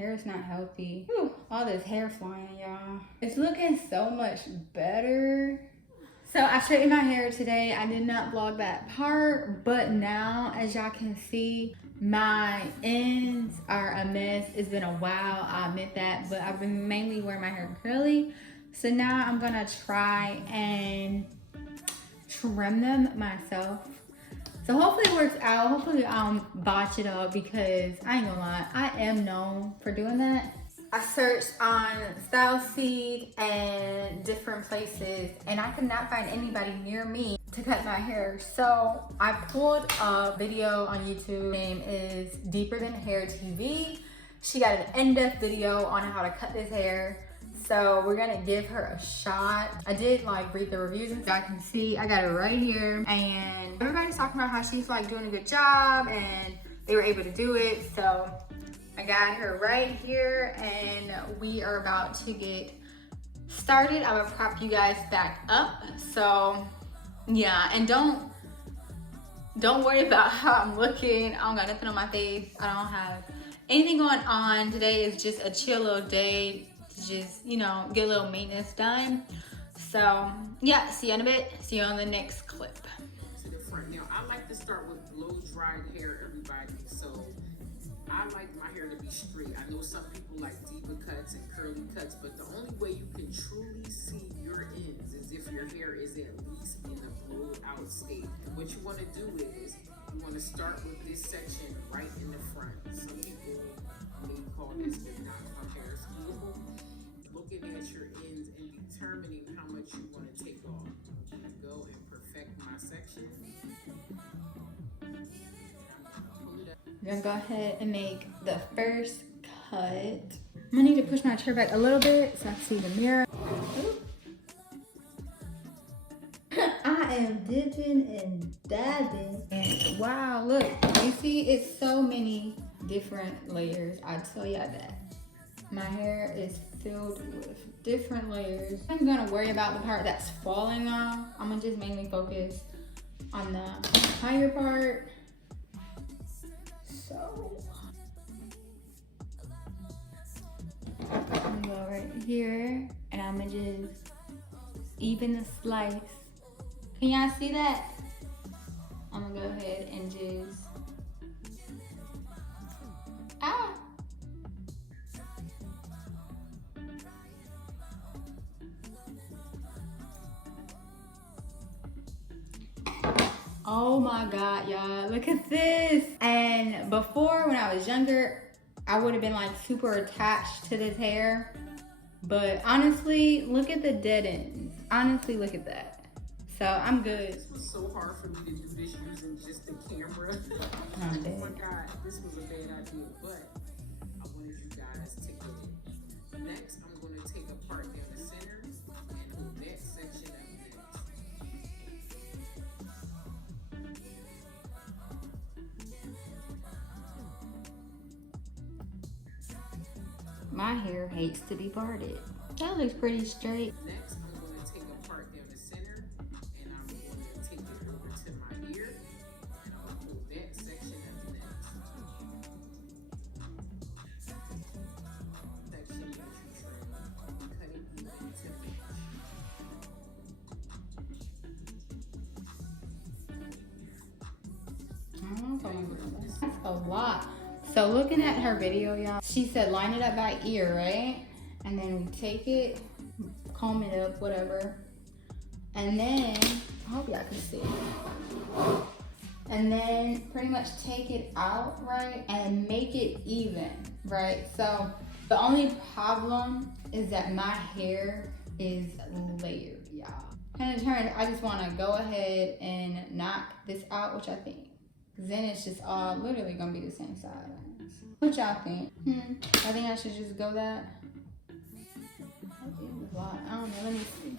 hair is not healthy. Whew, all this hair flying, y'all. It's looking so much better. So I straightened my hair today. I did not vlog that part, but now, as y'all can see, my ends are a mess. It's been a while, I admit that, but I've been mainly wearing my hair curly. So now I'm gonna try and trim them myself. So hopefully it works out. Hopefully I don't botch it up, because I ain't gonna lie, I am known for doing that. I searched on stylist and different places, and I could not find anybody near me to cut my hair. So I pulled a video on YouTube. Her name is Deeper Than Hair TV. She got an in-depth video on how to cut this hair. So we're gonna give her a shot. I did like read the reviews, and y'all can see I got it right here. And everybody's talking about how she's like doing a good job and they were able to do it. So I got her right here, and we are about to get started. I'm gonna prop you guys back up. So yeah, and don't worry about how I'm looking. I don't got nothing on my face. I don't have anything going on. Today is just a chill little day to just, you know, get a little maintenance done. So yeah, see you in a bit. See you on the next clip. To the front. Now I like to start with blow dried hair, everybody. So I like my hair to be straight. I know some people like deeper cuts and curly cuts, but the only way you can truly see your ends is if your hair is at least in a blowed out state. And what you want to do is you want to start with this section right in the front. Some people may call this the not from hair school. Looking at your ends and determining how much you want to take off. I'm going to go and perfect my section. I'm gonna go ahead and make the first cut. I'm gonna need to push my chair back a little bit so I can see the mirror. I am dipping and dabbing. And wow, look, you see it's so many different layers. I tell y'all that. My hair is filled with different layers. I'm gonna worry about the part that's falling off. I'm gonna just mainly focus on the higher part. So I'm gonna go right here, and I'm gonna just even the slice. Can y'all see that? I'm gonna go ahead and just oh my God, y'all, look at this. And before, when I was younger, I would have been like super attached to this hair. But honestly, look at the dead ends. Honestly, look at that. So I'm good. This was so hard for me to do this using just the camera. I'm dead. Oh my God, this was a bad idea, but I wanted you guys to get it. Next, I'm going to take a part down the center and hold that section up next. My hair hates to be parted. That looks pretty straight. Next, I'm going to take a part down the center, and I'm going to take it over to my ear, and I'll hold that section up next. Section that you trim, cut it even to match. That's a lot. So looking at her video, y'all, she said line it up by ear, right? And then we take it, comb it up, whatever. And then, I hope y'all can see. And then pretty much take it out, right? And make it even, right? So the only problem is that my hair is layered, y'all. Kind of turned, I just wanna go ahead and knock this out, which I think. Then it's just all literally gonna be the same size. What y'all think? I think I should just go that. I don't know, let me see.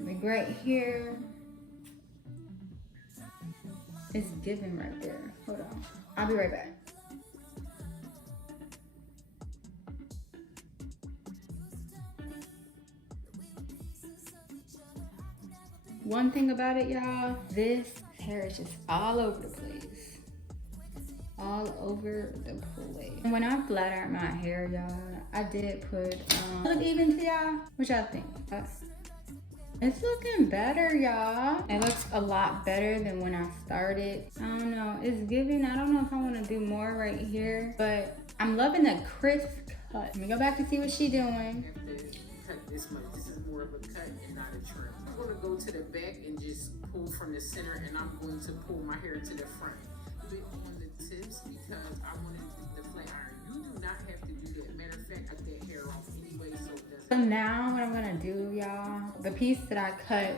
Like right here. It's giving right there. Hold on. I'll be right back. One thing about it, y'all, this hair is just all over the place. all over the place. And when I flat ironed my hair, y'all, I did put look even to y'all. What y'all think? It's looking better, y'all. It looks a lot better than when I started. I don't know, it's giving. I don't know if I want to do more right here, but I'm loving the crisp cut. Let me go back and see what she doing. Cut this much. This is more of a cut and not a trim. I'm going to go to the back and just pull from the center, and I'm going to pull my hair to the front. A bit on the tips because I wanted the flat iron. You do not have to do that. Matter of fact, I cut hair off anyway, so it doesn't. So now what I'm gonna do, y'all, the piece that I cut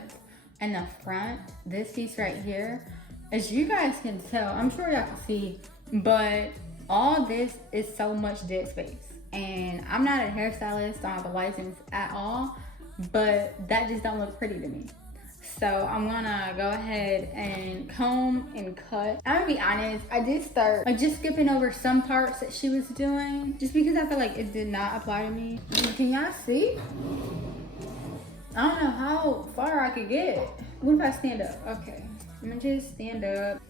in the front, this piece right here, as you guys can tell, I'm sure y'all can see, but all this is so much dead space. And I'm not a hairstylist, I don't have a license at all, but that just don't look pretty to me. So I'm gonna go ahead and comb and cut. I'm gonna be honest, I did start like just skipping over some parts that she was doing just because I feel like it did not apply to me. Can y'all see? I don't know how far I could get. What if I stand up? Okay, I'm gonna just stand up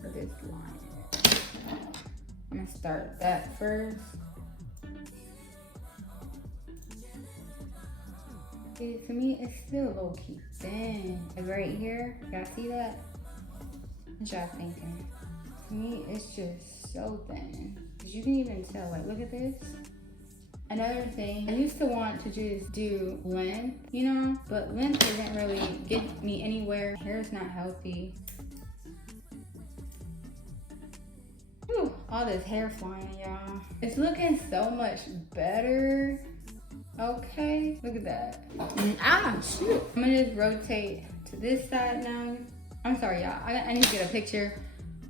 for this line. I'm gonna start that first. To me, it's still low key thin. Like right here, y'all see that? What y'all thinking? To me, it's just so thin. Cause you can even tell, like, look at this. Another thing, I used to want to just do length, you know, but length doesn't really get me anywhere. Hair is not healthy. Whew, all this hair flying, y'all. It's looking so much better. Okay, look at that. Ah, shoot. I'm gonna just rotate to this side now. I'm sorry, y'all. I need to get a picture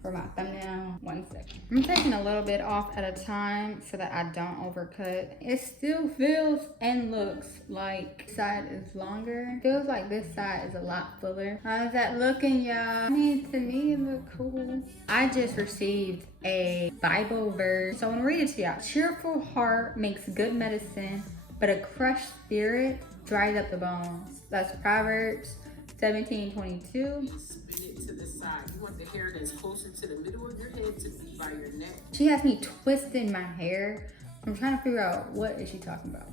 for my thumbnail. 1 second. I'm taking a little bit off at a time so that I don't overcut. It still feels and looks like this side is longer. Feels like this side is a lot fuller. How's that looking, y'all? I mean, to me, it look cool. I just received a Bible verse, so I'm gonna read it to y'all. Cheerful heart makes good medicine, but a crushed spirit dries up the bones. That's Proverbs 17:22. Spin it to the side. You want the hair that's closer to the middle of your head to be by your neck. She has me twisting my hair. I'm trying to figure out what is she talking about.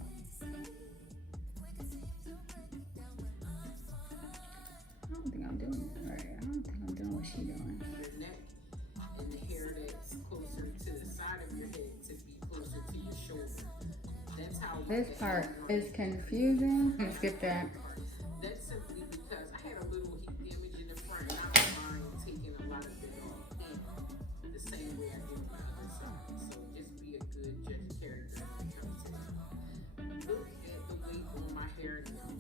I don't think I'm doing it right. I don't think I'm doing what she's doing. Your neck and the hair that's closer to the side of your head to be closer to your shoulder. That's how This part is confusing. I'm gonna skip that. That's simply because I had a little heat damage in the front, and I don't mind taking a lot of it off, and the same way I do on the other side. So just be a good judge of character when it comes to that. Look at the weight on my hair now.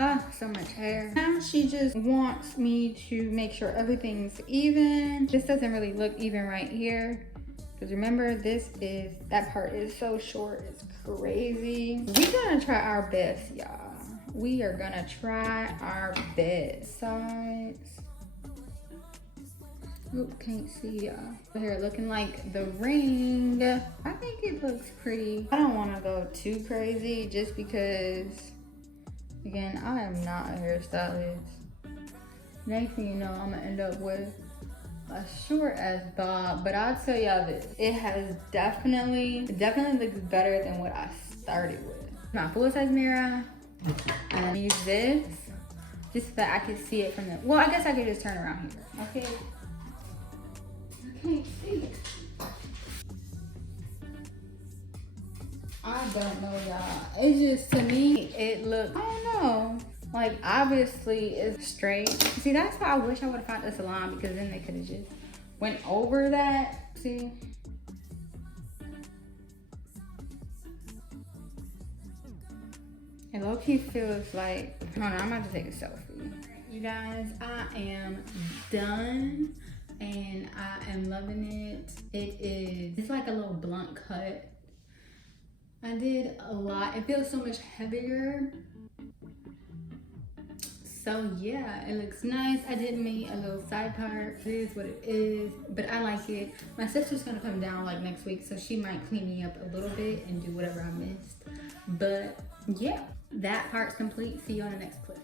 Ah, so much hair. Now she just wants me to make sure everything's even. This doesn't really look even right here. Because remember, that part is so short, it's crazy. We're gonna try our best, y'all. We are gonna try our best. Sides. Oop, can't see y'all. Here, looking like the ring. I think it looks pretty. I don't wanna go too crazy just because, again, I am not a hairstylist. Next thing you know, I'm gonna end up with a short ass bob. But I'll tell y'all this, it definitely looks better than what I started with. My full size mirror, and I use this just so that I can see it from the, well, I guess I could just turn around here. Okay. I can't see. I don't know, y'all. It's just, to me, it looks, I don't know. Like, obviously, it's straight. See, that's why I wish I would have found a salon, because then they could have just went over that. See? It low-key feels like, hold on, I'm about to take a selfie. You guys, I am done, and I am loving it. It's like a little blunt cut. I did a lot. It feels so much heavier. So yeah, it looks nice. I did make a little side part. It is what it is, but I like it. My sister's gonna come down like next week, so she might clean me up a little bit and do whatever I missed. But yeah, that part's complete. See you on the next clip.